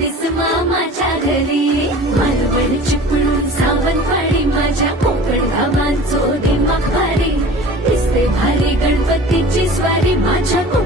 दिस मामाच्या घरी मालवण चिपळून सावंतवाडी माझ्या कोकण गावांचो दिमाग भारी दिसते भारी गणपतीची स्वारी माझ्या